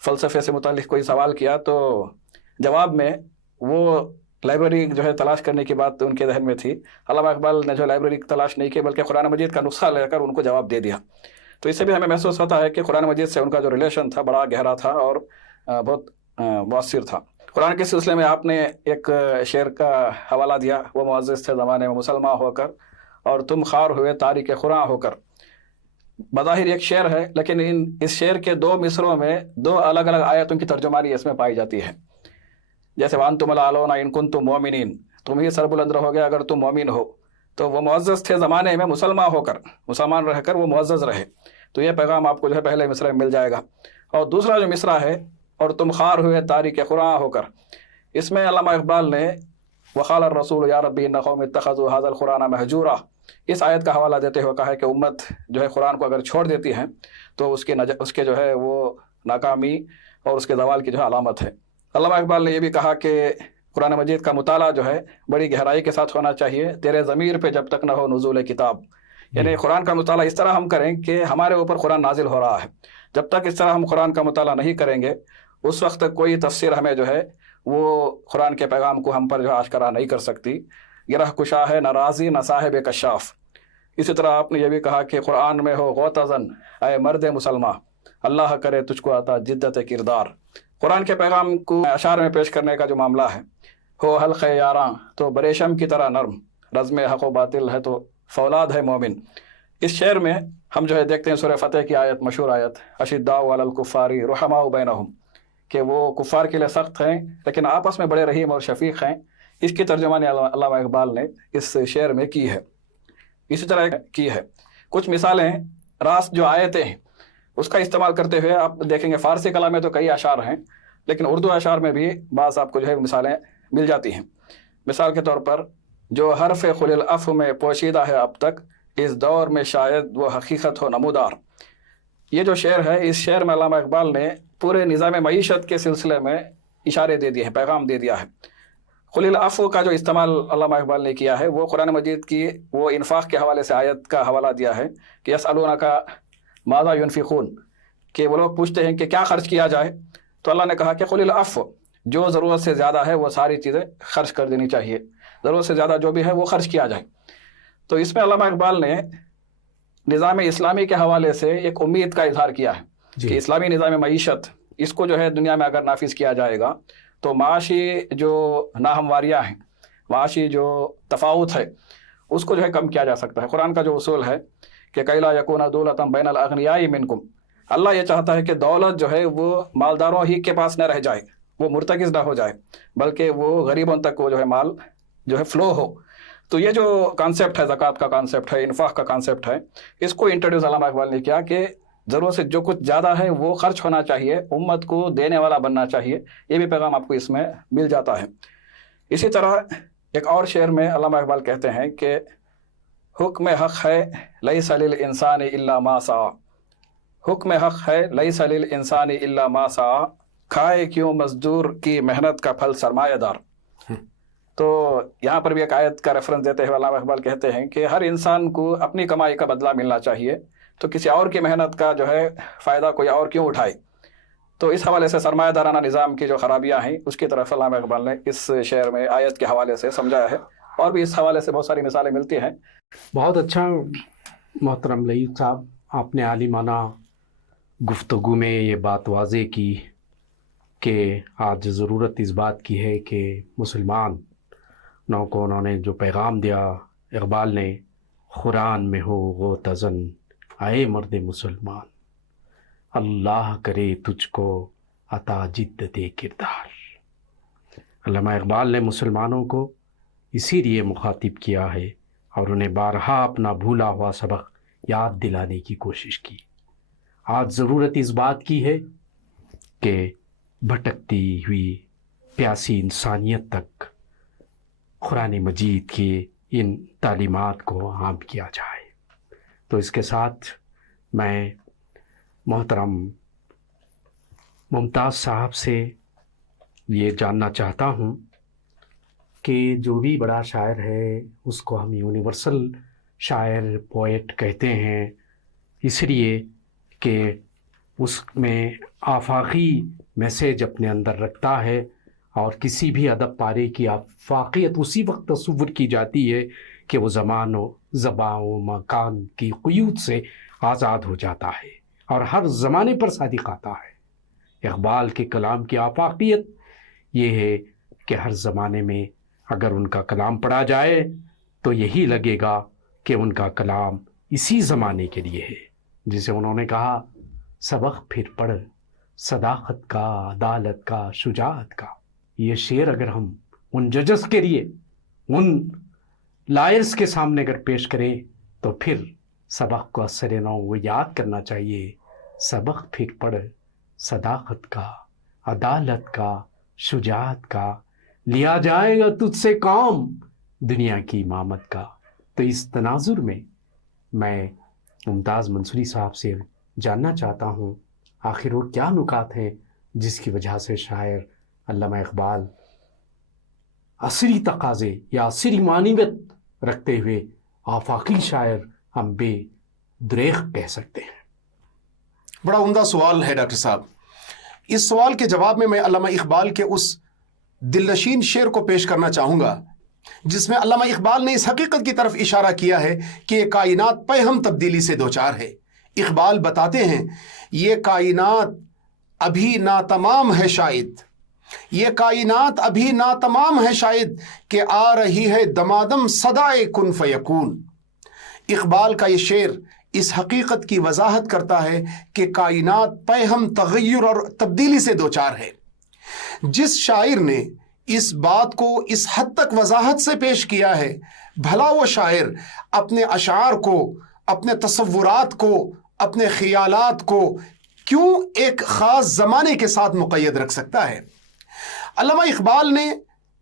فلسفے سے متعلق کوئی سوال کیا، تو جواب میں وہ لائبریری جو ہے تلاش کرنے کی بات ان کے ذہن میں تھی. علامہ اقبال نے جو لائبریری تلاش نہیں کی بلکہ قرآن مجید کا نسخہ لے کر ان کو جواب دے دیا. تو اس سے بھی ہمیں محسوس ہوتا ہے کہ قرآن مجید سے ان کا جو ریلیشن تھا بڑا گہرا تھا اور بہت مؤثر تھا. قرآن کے سلسلے میں آپ نے ایک شعر کا حوالہ دیا، وہ معزز تھے زمانے میں مسلمان ہو کر، اور تم خوار ہوئے تاریک قرآن ہو کر. بظاہر ایک شعر ہے لیکن اس شعر کے دو مصروں میں دو الگ الگ آیتوں کی ترجمانی اس میں پائی جاتی ہے. جیسے وانتم الاعلون ان کنتم مؤمنین، تم ہی سربلند رہو گے اگر تم مومن ہو. تو وہ معزز تھے زمانے میں مسلمان ہو کر، مسلمان رہ کر وہ معزز رہے. تو یہ پیغام آپ کو جو ہے پہلے مصرع میں مل جائے گا. اور دوسرا جو مصرع ہے اور تم خوار ہوئے تاریک قرآن ہو کر، اس میں علامہ اقبال نے وقال الرسول یا ربی ان قوم اتخذوا هذا القرآن مہجورا، اس آیت کا حوالہ دیتے ہوئے کہا ہے کہ امت جو ہے قرآن کو اگر چھوڑ دیتی ہے تو اس کے جو ہے وہ ناکامی اور اس کے زوال کی جو ہے علامت ہے. علامہ اقبال نے یہ بھی کہا کہ قرآن مجید کا مطالعہ جو ہے بڑی گہرائی کے ساتھ ہونا چاہیے. تیرے ضمیر پہ جب تک نہ ہو نزول کتاب، یعنی قرآن کا مطالعہ اس طرح ہم کریں کہ ہمارے اوپر قرآن نازل ہو رہا ہے. جب تک اس طرح ہم قرآن کا مطالعہ نہیں کریں گے اس وقت تک کوئی تفسیر ہمیں جو ہے وہ قرآن کے پیغام کو ہم پر جو ہے آشکارا نہیں کر سکتی. گرہ کشا ہے نہ راضی نہ صاحب کشاف. اسی طرح آپ نے یہ بھی کہا کہ قرآن میں ہو غوطزن اے مرد مسلمہ، اللہ کرے تجھ کو عطا جدت کردار. قرآن کے پیغام کو اشعار میں پیش کرنے کا جو معاملہ ہے، ہو حلق یاراں تو بریشم کی طرح نرم، رزم حق و باطل ہے تو فولاد ہے مومن. اس شعر میں ہم جو ہے دیکھتے ہیں سورہ فتح کی آیت، مشہور آیت اشداء علی الکفار رحماء بینہم، کہ وہ کفار کے لیے سخت ہیں لیکن آپس میں بڑے رحیم اور شفیق ہیں. اس کی ترجمانی علامہ اقبال نے اس شعر میں کی ہے. اسی طرح کی ہے کچھ مثالیں راست جو آیتیں ہیں اس کا استعمال کرتے ہوئے آپ دیکھیں گے فارسی کلام میں تو کئی اشعار ہیں لیکن اردو اشعار میں بھی بعض آپ کو جو ہے مثالیں مل جاتی ہیں. مثال کے طور پر جو حرف خل العف میں پوشیدہ ہے اب تک، اس دور میں شاید وہ حقیقت ہو نمودار. یہ جو شعر ہے، اس شعر میں علامہ اقبال نے پورے نظام معیشت کے سلسلے میں اشارے دے دیے ہیں، پیغام دے دیا ہے. خل العفو کا جو استعمال علامہ اقبال نے کیا ہے وہ قرآن مجید کی وہ انفاق کے حوالے سے آیت کا حوالہ دیا ہے کہ یسألونک ماذا ینفقون، کہ وہ لوگ پوچھتے ہیں کہ کیا خرچ کیا جائے، تو اللہ نے کہا کہ خل العفو، جو ضرورت سے زیادہ ہے وہ ساری چیزیں خرچ کر دینی چاہیے، ضرورت سے زیادہ جو بھی ہے وہ خرچ کیا جائے. تو اس میں علامہ اقبال نے نظام اسلامی کے حوالے سے ایک امید کا اظہار کیا ہے کہ اسلامی نظام معیشت اس کو جو ہے دنیا میں اگر نافذ کیا جائے گا تو معاشی جو ناہمواریاں ہیں، معاشی جو تفاوت ہے، اس کو جو ہے کم کیا جا سکتا ہے. قرآن کا جو اصول ہے کہ کیلا یکون دولتم بین الاغنیاء منکم، اللہ یہ چاہتا ہے کہ دولت جو ہے وہ مالداروں ہی کے پاس نہ رہ جائے، وہ مرتکز نہ ہو جائے، بلکہ وہ غریبوں تک وہ جو ہے مال جو ہے فلو ہو. تو یہ جو کانسیپٹ ہے، زکوٰۃ کا کانسیپٹ ہے، انفاق کا کانسیپٹ ہے، اس کو انٹروڈیوس علامہ اقبال نے کیا کہ ضرورت سے جو کچھ زیادہ ہے وہ خرچ ہونا چاہیے، امت کو دینے والا بننا چاہیے. یہ بھی پیغام آپ کو اس میں مل جاتا ہے. اسی طرح ایک اور شعر میں علامہ اقبال کہتے ہیں کہ حکم حق ہے لیس للانسان الا ما سعی، حکم حق ہے لیس للانسان الا ما سعی، کھائے کیوں مزدور کی محنت کا پھل سرمایہ دار. تو یہاں پر بھی ایک آیت کا ریفرنس دیتے ہوئے علامہ اقبال کہتے ہیں کہ ہر انسان کو اپنی کمائی کا بدلہ ملنا چاہیے، تو کسی اور کی محنت کا جو ہے فائدہ کوئی اور کیوں اٹھائے. تو اس حوالے سے سرمایہ دارانہ نظام کی جو خرابیاں ہیں اس کی طرف علامہ اقبال نے اس شعر میں آیت کے حوالے سے سمجھایا ہے. اور بھی اس حوالے سے بہت ساری مثالیں ملتی ہیں. بہت اچھا محترم لئیب صاحب، آپ نے عالمانہ گفتگو میں یہ بات واضح کی کہ آج ضرورت اس بات کی ہے کہ مسلمان نو کو انہوں نے جو پیغام دیا اقبال نے، قرآن میں ہو غوطزن اے مرد مسلمان، اللہ کرے تجھ کو عطا جدت کردار. علامہ اقبال نے مسلمانوں کو اسی لیے مخاطب کیا ہے اور انہیں بارہا اپنا بھولا ہوا سبق یاد دلانے کی کوشش کی. آج ضرورت اس بات کی ہے کہ بھٹکتی ہوئی پیاسی انسانیت تک قرآن مجید کی ان تعلیمات کو عام کیا جائے. تو اس کے ساتھ میں محترم ممتاز صاحب سے یہ جاننا چاہتا ہوں کہ جو بھی بڑا شاعر ہے اس کو ہم یونیورسل شاعر پوئٹ کہتے ہیں، اس لیے کہ اس میں آفاقی میسیج اپنے اندر رکھتا ہے اور کسی بھی ادب پارے کی آفاقیت اسی وقت تصور کی جاتی ہے کہ وہ زمان و زبان و مکان کی قیود سے آزاد ہو جاتا ہے اور ہر زمانے پر صادق آتا ہے. اقبال کے کلام کی آفاقیت یہ ہے کہ ہر زمانے میں اگر ان کا کلام پڑھا جائے تو یہی لگے گا کہ ان کا کلام اسی زمانے کے لیے ہے. جسے انہوں نے کہا سبق پھر پڑھ صداقت کا، عدالت کا، شجاعت کا. یہ شعر اگر ہم ان ججز کے لیے، ان لائرز کے سامنے اگر پیش کریں تو پھر سبق کو اثر نو وہ یاد کرنا چاہیے. سبق پھر پڑھ صداقت کا، عدالت کا، شجاعت کا، لیا جائے گا تجھ سے کام دنیا کی امامت کا. تو اس تناظر میں میں ممتاز منصوری صاحب سے جاننا چاہتا ہوں آخر وہ کیا نکات ہیں جس کی وجہ سے شاعر علامہ اقبال عصری تقاضے یا عصری معنویت رکھتے ہوئے آفاقی شاعر ہم بے دریغ کہہ سکتے ہیں؟ بڑا عمدہ سوال ہے ڈاکٹر صاحب. اس سوال کے جواب میں علامہ اقبال کے اس دلنشین شعر کو پیش کرنا چاہوں گا جس میں علامہ اقبال نے اس حقیقت کی طرف اشارہ کیا ہے کہ یہ کائنات پہم تبدیلی سے دوچار ہے. اقبال بتاتے ہیں یہ کائنات ابھی ناتمام ہے شاید، یہ کائنات ابھی ناتمام ہے شاید کہ آ رہی ہے دمادم صدائے کن فیکون. اقبال کا یہ شعر اس حقیقت کی وضاحت کرتا ہے کہ کائنات پہم تغیر اور تبدیلی سے دوچار ہے. جس شاعر نے اس بات کو اس حد تک وضاحت سے پیش کیا ہے، بھلا وہ شاعر اپنے اشعار کو، اپنے تصورات کو، اپنے خیالات کو کیوں ایک خاص زمانے کے ساتھ مقید رکھ سکتا ہے؟ علامہ اقبال نے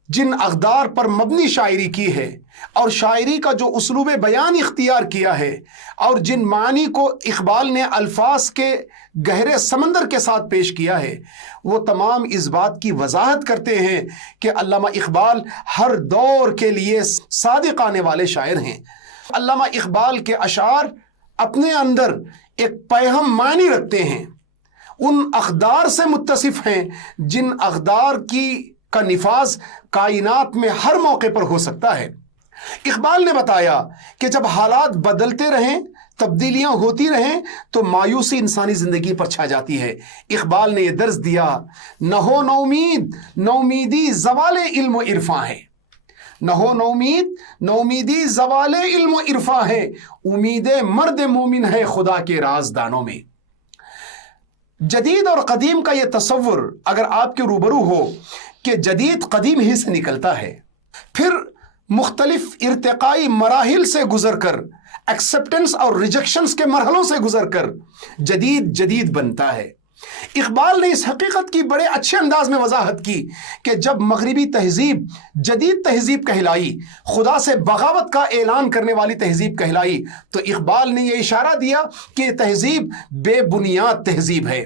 جن اقدار پر مبنی شاعری کی ہے اور شاعری کا جو اسلوب بیان اختیار کیا ہے اور جن معنی کو اقبال نے الفاظ کے گہرے سمندر کے ساتھ پیش کیا ہے، وہ تمام اس بات کی وضاحت کرتے ہیں کہ علامہ اقبال ہر دور کے لیے صادق آنے والے شاعر ہیں. علامہ اقبال کے اشعار اپنے اندر ایک پیہم معنی رکھتے ہیں، ان اقدار سے متصف ہیں جن اقدار کا نفاذ کائنات میں ہر موقع پر ہو سکتا ہے. اقبال نے بتایا کہ جب حالات بدلتے رہیں، تبدیلیاں ہوتی رہیں تو مایوسی انسانی زندگی پر چھا جاتی ہے. اقبال نے یہ درس دیا، نہ ہو نومید، نومیدی زوال علم و عرفاں ہے. نہ ہو نومید، نومیدی زوال علم و عرفاں ہے. امید مرد مومن ہے خدا کے رازدانوں میں. جدید اور قدیم کا یہ تصور اگر آپ کے روبرو ہو کہ جدید قدیم ہی سے نکلتا ہے، پھر مختلف ارتقائی مراحل سے گزر کر، ایکسپٹنس اور ریجیکشنز کے مرحلوں سے گزر کر جدید جدید بنتا ہے. اقبال نے اس حقیقت کی بڑے اچھے انداز میں وضاحت کی کہ جب مغربی تہذیب جدید تہذیب کہلائی، خدا سے بغاوت کا اعلان کرنے والی تہذیب کہلائی، تو اقبال نے یہ اشارہ دیا کہ یہ تہذیب بے بنیاد تہذیب ہے.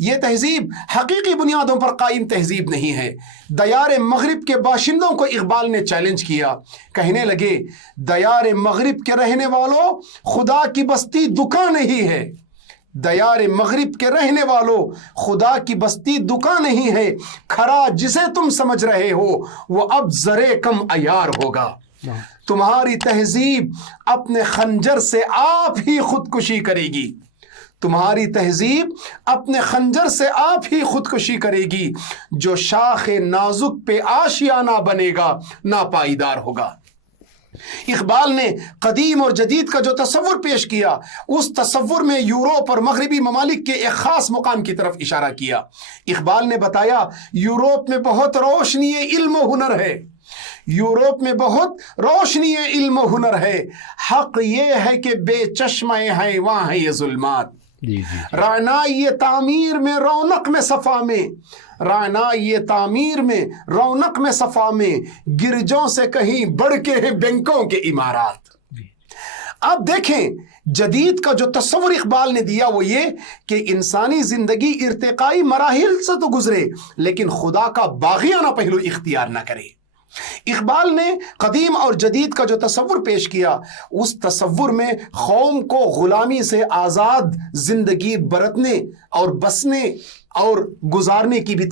یہ تہذیب حقیقی بنیادوں پر قائم تہذیب نہیں ہے. دیار مغرب کے باشندوں کو اقبال نے چیلنج کیا، کہنے لگے دیار مغرب کے رہنے والوں، خدا کی بستی دکان نہیں ہے. دیار مغرب کے رہنے والوں، خدا کی بستی دکان نہیں ہے. کھرا جسے تم سمجھ رہے ہو وہ اب زرے کم عیار ہوگا. تمہاری تہذیب اپنے خنجر سے آپ ہی خودکشی کرے گی. تمہاری تہذیب اپنے خنجر سے آپ ہی خودکشی کرے گی. جو شاخ نازک پہ آشیانہ بنے گا ناپائیدار ہوگا. اقبال نے قدیم اور جدید کا جو تصور پیش کیا، اس تصور میں یوروپ اور مغربی ممالک کے ایک خاص مقام کی طرف اشارہ کیا. اقبال نے بتایا یوروپ میں بہت روشنی علم و ہنر ہے. یوروپ میں بہت روشنی علم و ہنر ہے. حق یہ ہے کہ بے چشمہ ہے وہاں ہے یہ ظلمات. رعنائی تعمیر میں رونق میں صفا میں، رعنائی تعمیر میں رونق میں صفا میں، گرجوں سے کہیں بڑھ کے ہیں بینکوں کے عمارات. اب دیکھیں جدید کا جو تصور اقبال نے دیا وہ یہ کہ انسانی زندگی ارتقائی مراحل سے تو گزرے لیکن خدا کا باغیانہ پہلو اختیار نہ کرے. اقبال نے قدیم اور جدید کا جو تصور پیش کیا، اس تصور میں قوم کو غلامی سے آزاد زندگی برتنے اور بسنے اور گزارنے کی بھی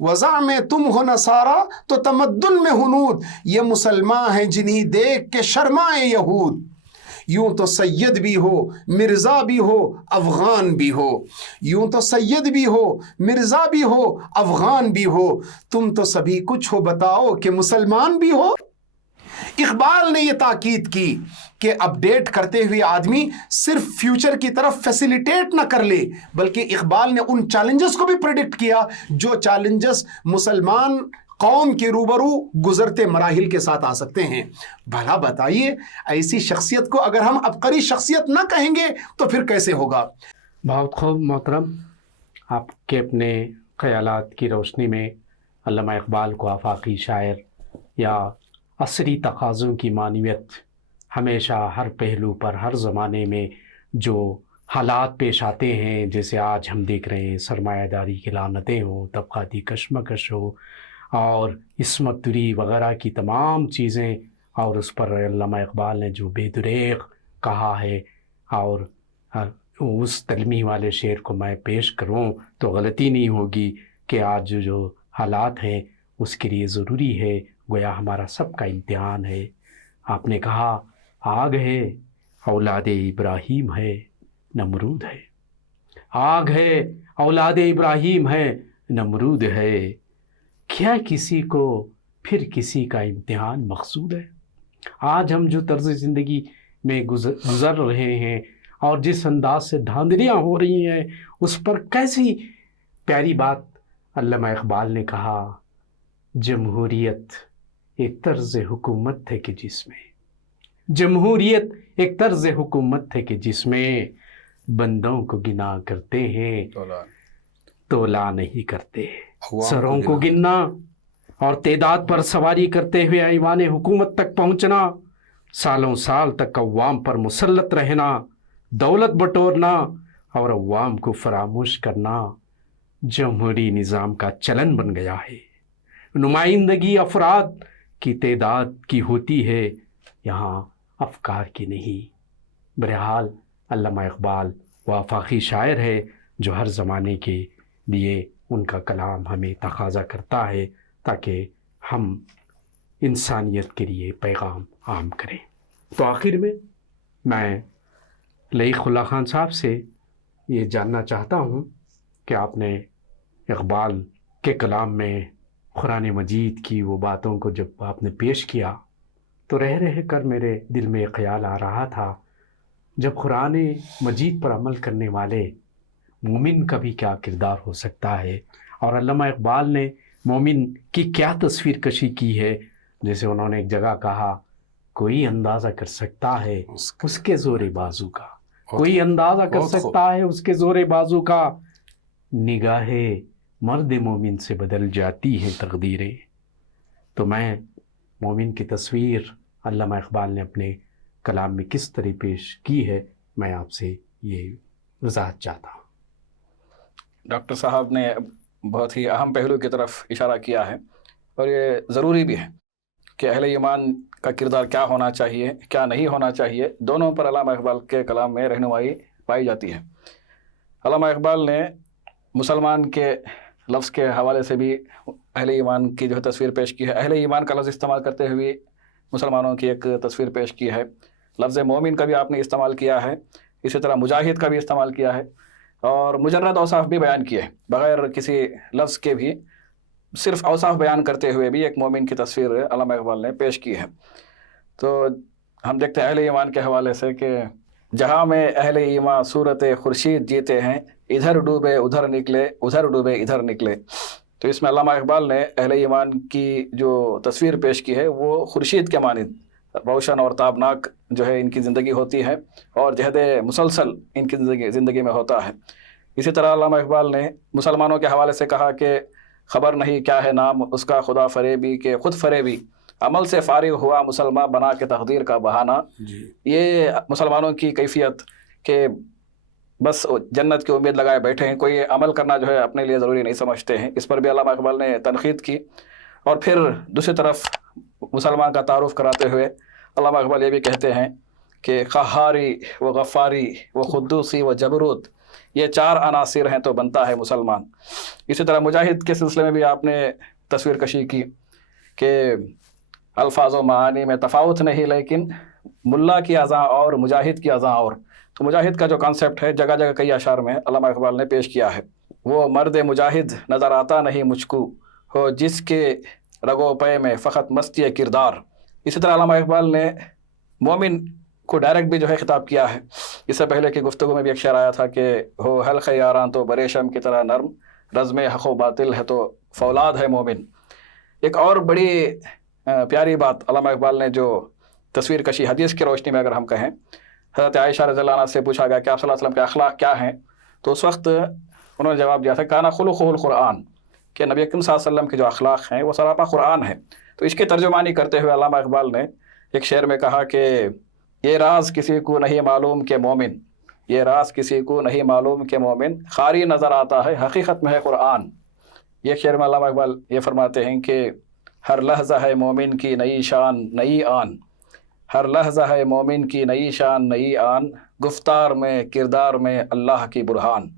وضع میں تم ہو نصارا تو تمدن میں ہنود، یہ مسلمان ہیں جنہیں دیکھ کے شرمائے یہود. یوں تو سید بھی ہو مرزا بھی ہو افغان بھی ہو، یوں تو سید بھی ہو مرزا بھی ہو افغان بھی ہو، تم تو سبھی کچھ ہو بتاؤ کہ مسلمان بھی ہو. اقبال نے یہ تاکید کی کہ اپڈیٹ کرتے ہوئے آدمی صرف فیوچر کی طرف فیسیلیٹیٹ نہ کر لے، بلکہ اقبال نے ان چیلنجز کو بھی پریڈکٹ کیا جو چیلنجز مسلمان قوم کے روبرو گزرتے مراحل کے ساتھ آ سکتے ہیں. بھلا بتائیے ایسی شخصیت کو اگر ہم عبقری شخصیت نہ کہیں گے تو پھر کیسے ہوگا؟ بہت خوب محترم، آپ کے اپنے خیالات کی روشنی میں علامہ اقبال کو آفاقی شاعر یا عصری تقاضوں کی معنویت ہمیشہ ہر پہلو پر ہر زمانے میں جو حالات پیش آتے ہیں، جیسے آج ہم دیکھ رہے ہیں سرمایہ داری کی لعنتیں ہوں، طبقاتی کشمکش ہو، اور عصمت دری وغیرہ کی تمام چیزیں، اور اس پر علامہ اقبال نے جو بے دریغ کہا ہے، اور اس تلمی والے شعر کو میں پیش کروں تو غلطی نہیں ہوگی کہ آج جو حالات ہیں اس کے لیے ضروری ہے، گویا ہمارا سب کا امتحان ہے۔ آپ نے کہا آگ ہے اولاد ابراہیم ہے نمرود ہے، آگ ہے اولاد ابراہیم ہے نمرود ہے، کیا کسی کو پھر کسی کا امتحان مقصود ہے؟ آج ہم جو طرز زندگی میں گزر رہے ہیں اور جس انداز سے دھاندلیاں ہو رہی ہیں، اس پر کیسی پیاری بات علامہ اقبال نے کہا، جمہوریت ایک طرز حکومت ہے کہ جس میں، جمہوریت ایک طرز حکومت ہے کہ جس میں بندوں کو گنا کرتے ہیں تولا نہیں کرتے، سروں کو گننا اور تعداد پر سواری کرتے ہوئے ایوان حکومت تک پہنچنا، سالوں سال تک عوام پر مسلط رہنا، دولت بٹورنا اور عوام کو فراموش کرنا جمہوری نظام کا چلن بن گیا ہے۔ نمائندگی افراد کی تعداد کی ہوتی ہے، یہاں افکار کی نہیں۔ بہرحال علامہ اقبال وہ آفاقی شاعر ہے جو ہر زمانے کے لیے ان کا کلام ہمیں تقاضا کرتا ہے تاکہ ہم انسانیت کے لیے پیغام عام کریں۔ تو آخر میں لائق اللہ خان صاحب سے یہ جاننا چاہتا ہوں کہ آپ نے اقبال کے کلام میں قرآن مجید کی وہ باتوں کو جب آپ نے پیش کیا تو رہ کر میرے دل میں ایک خیال آ رہا تھا، جب قرآن مجید پر عمل کرنے والے مومن کا بھی کیا کردار ہو سکتا ہے، اور علامہ اقبال نے مومن کی کیا تصویر کشی کی ہے۔ جیسے انہوں نے ایک جگہ کہا، کوئی اندازہ کر سکتا ہے اس کے زور بازو کا، کوئی اندازہ کر سکتا ہے اس کے زور بازو کا، نگاہ مرد مومن سے بدل جاتی ہیں تقدیریں۔ تو میں مومن کی تصویر علامہ اقبال نے اپنے کلام میں کس طرح پیش کی ہے، میں آپ سے یہ وضاحت چاہتا ہوں۔ ڈاکٹر صاحب نے بہت ہی اہم پہلو کی طرف اشارہ کیا ہے، اور یہ ضروری بھی ہے کہ اہل ایمان کا کردار کیا ہونا چاہیے، کیا نہیں ہونا چاہیے، دونوں پر علامہ اقبال کے کلام میں رہنمائی پائی جاتی ہے۔ علامہ اقبال نے مسلمان کے لفظ کے حوالے سے بھی اہل ایمان کی جو ہے تصویر پیش کی ہے، اہل ایمان کا لفظ استعمال کرتے ہوئے مسلمانوں کی ایک تصویر پیش کی ہے، لفظ مومن کا بھی آپ نے استعمال کیا ہے، اسی طرح مجاہد کا بھی استعمال کیا ہے، اور مجرد اوصاف بھی بیان کیے ہیں، بغیر کسی لفظ کے بھی صرف اوصاف بیان کرتے ہوئے بھی ایک مومن کی تصویر علامہ اقبال نے پیش کی ہے۔ تو ہم دیکھتے ہیں اہل ایمان کے حوالے سے کہ جہاں میں اہل ایمان صورت خورشید جیتے ہیں، ادھر ڈوبے ادھر نکلے، ادھر ڈوبے ادھر نکلے۔ تو اس میں علامہ اقبال نے اہل ایمان کی جو تصویر پیش کی ہے وہ خورشید کے مانند روشن اور تابناک جو ہے ان کی زندگی ہوتی ہے، اور جہد مسلسل ان کی زندگی میں ہوتا ہے۔ اسی طرح علامہ اقبال نے مسلمانوں کے حوالے سے کہا کہ خبر نہیں کیا ہے نام اس کا خدا فریبی کہ خود فریبی، عمل سے فارغ ہوا مسلمان بنا کے تقدیر کا بہانہ۔ یہ مسلمانوں کی کیفیت کہ بس جنت کی امید لگائے بیٹھے ہیں، کوئی عمل کرنا جو ہے اپنے لیے ضروری نہیں سمجھتے ہیں، اس پر بھی علامہ اقبال نے تنقید کی۔ اور پھر دوسری طرف مسلمان کا تعارف کراتے ہوئے علامہ اقبال یہ بھی کہتے ہیں کہ قہاری و غفاری و قدوسی و جبروت، یہ چار عناصر ہیں تو بنتا ہے مسلمان۔ اسی طرح مجاہد کے سلسلے میں بھی آپ نے تصویر کشی کی کہ الفاظ و معانی میں تفاوت نہیں، لیکن ملا کی اذاں اور مجاہد کی اذاں اور۔ تو مجاہد کا جو کانسیپٹ ہے جگہ جگہ کئی اشعار میں علامہ اقبال نے پیش کیا ہے۔ وہ مرد مجاہد نظر آتا نہیں مجھ کو، ہو جس کے رگو پے میں فقط مستی کردار۔ اسی طرح علامہ اقبال نے مومن کو ڈائریکٹ بھی جو ہے خطاب کیا ہے۔ اس سے پہلے کی گفتگو میں بھی ایک شعر آیا تھا کہ ہو حلق یاراں تو بریشم کی طرح نرم، رزم حق و باطل ہے تو فولاد ہے مومن۔ ایک اور بڑی پیاری بات علامہ اقبال نے جو تصویر کشی حدیث کی روشنی میں اگر ہم کہیں، حضرت عائشہ رضی اللہ عنہ سے پوچھا گیا کہ آپ صلی اللہ علیہ وسلم کے اخلاق کیا ہیں، تو اس وقت انہوں نے جواب دیا تھا کانا خلقہ القرآن، کہ نبی اکرم صلی اللہ علیہ وسلم کے جو اخلاق ہیں وہ سراپا قرآن ہے۔ تو اس کی ترجمانی کرتے ہوئے علامہ اقبال نے ایک شعر میں کہا کہ یہ راز کسی کو نہیں معلوم کہ مومن، یہ راز کسی کو نہیں معلوم کہ مومن، خاری نظر آتا ہے حقیقت میں ہے قرآن۔ ایک شعر میں علامہ اقبال یہ فرماتے ہیں کہ ہر لحظہ ہے مومن کی نئی شان نئی آن، ہر لحظہ ہے مومن کی نئی شان نئی آن، گفتار میں کردار میں اللہ کی برہان۔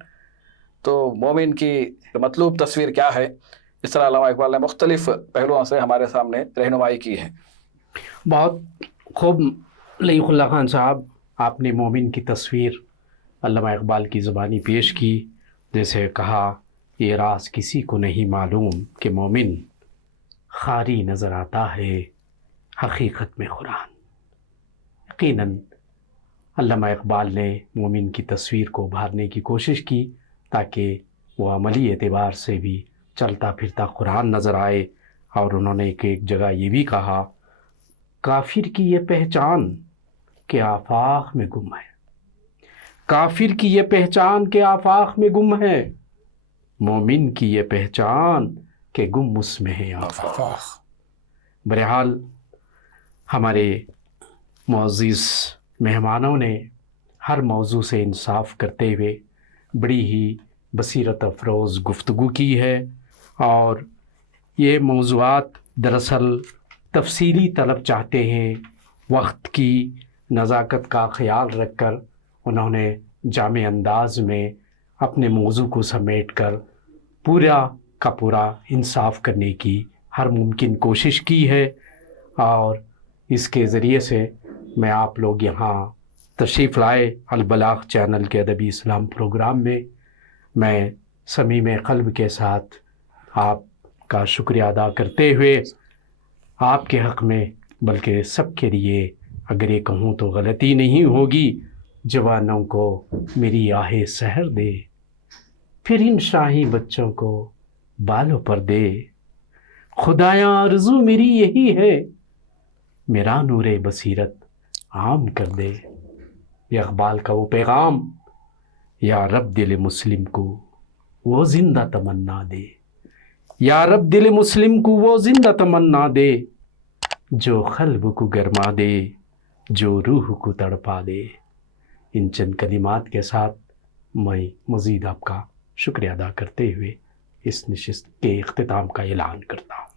تو مومن کی مطلوب تصویر کیا ہے، اس طرح علامہ اقبال نے مختلف پہلوؤں سے ہمارے سامنے رہنمائی کی ہے۔ بہت خوب لطیف اللہ خان صاحب، آپ نے مومن کی تصویر علامہ اقبال کی زبانی پیش کی، جیسے کہا یہ راز کسی کو نہیں معلوم کہ مومن خاری نظر آتا ہے حقیقت میں قرآن۔ یقیناً علامہ اقبال نے مومن کی تصویر کو ابھارنے کی کوشش کی تاکہ وہ عملی اعتبار سے بھی چلتا پھرتا قرآن نظر آئے، اور انہوں نے ایک جگہ یہ بھی کہا کافر کی یہ پہچان کہ آفاق میں گم ہے، کافر کی یہ پہچان کہ آفاق میں گم ہے، مومن کی یہ پہچان کہ گم اس میں ہے آفاق۔ بہرحال ہمارے معزز مہمانوں نے ہر موضوع سے انصاف کرتے ہوئے بڑی ہی بصیرت افروز گفتگو کی ہے، اور یہ موضوعات دراصل تفصیلی طلب چاہتے ہیں، وقت کی نزاکت کا خیال رکھ کر انہوں نے جامع انداز میں اپنے موضوع کو سمیٹ کر پورا کا پورا انصاف کرنے کی ہر ممکن کوشش کی ہے، اور اس کے ذریعے سے میں آپ لوگ یہاں تشریف لائے البلاغ چینل کے ادبی اسلام پروگرام میں صمیم قلب کے ساتھ آپ کا شکریہ ادا کرتے ہوئے آپ کے حق میں بلکہ سب کے لیے اگر یہ کہوں تو غلطی نہیں ہوگی، جوانوں کو میری آہ سحر دے، پھر ان شاہی بچوں کو بالوں پر دے، خدایا آرزو میری یہی ہے میرا نور بصیرت عام کر دے۔ یہ اقبال کا وہ پیغام، یا رب دل مسلم کو وہ زندہ تمنا دے، یا رب دل مسلم کو وہ زندہ تمنا دے، جو قلب کو گرما دے، جو روح کو تڑپا دے۔ ان چند کلمات کے ساتھ میں مزید آپ کا شکریہ ادا کرتے ہوئے اس نشست کے اختتام کا اعلان کرتا ہوں۔